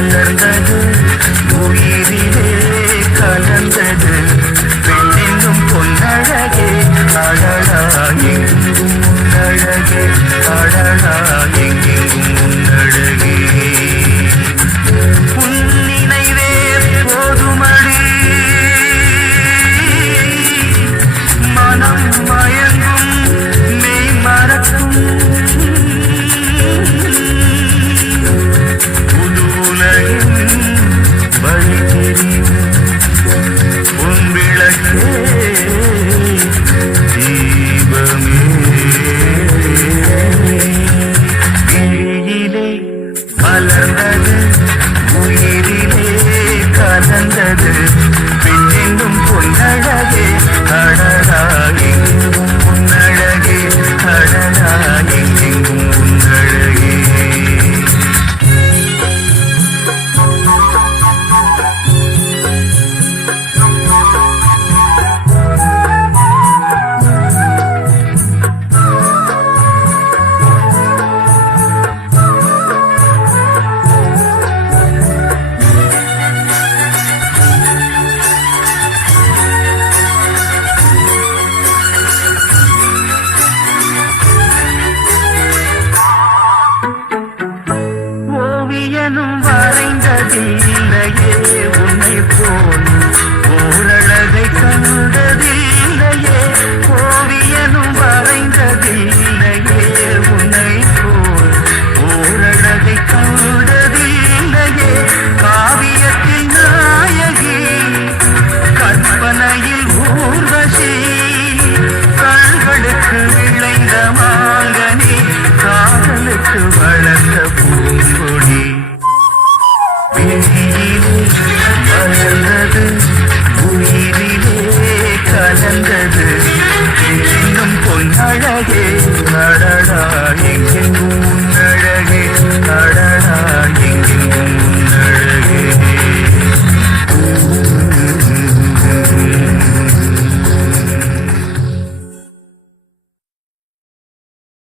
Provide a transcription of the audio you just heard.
மலர்ந்தது உயிரிலே கலந்தது. பெண்ணென்னும் பொன்னழகே அழகா எங்கும் உன்னழகே அழகா எங்கெங்கும் மலர்ந்தது உயிரிலே கலந்தது பெண்ணெங்கும் பொன்னழகே அழகா எங்கும் உன்னழகே அழகா எங்கெங்கும் உன்னழகே ஓவியனும் வரைந்ததில்லையே உன்னை போல் ஓரழகை கண்டதில்லையே ஓவியனும் வரைந்ததில்லையே உன்னை போல் ஓரழகை கண்டதில்லையே காவியத்தில் நாயகி கற்பனையில் ஊர்வசி. கண்களுக்கு விளைந்த மாங்கனி காதலுக்கு வளர்ந்த பூ. அழகே அடடா எங்கெங்கும்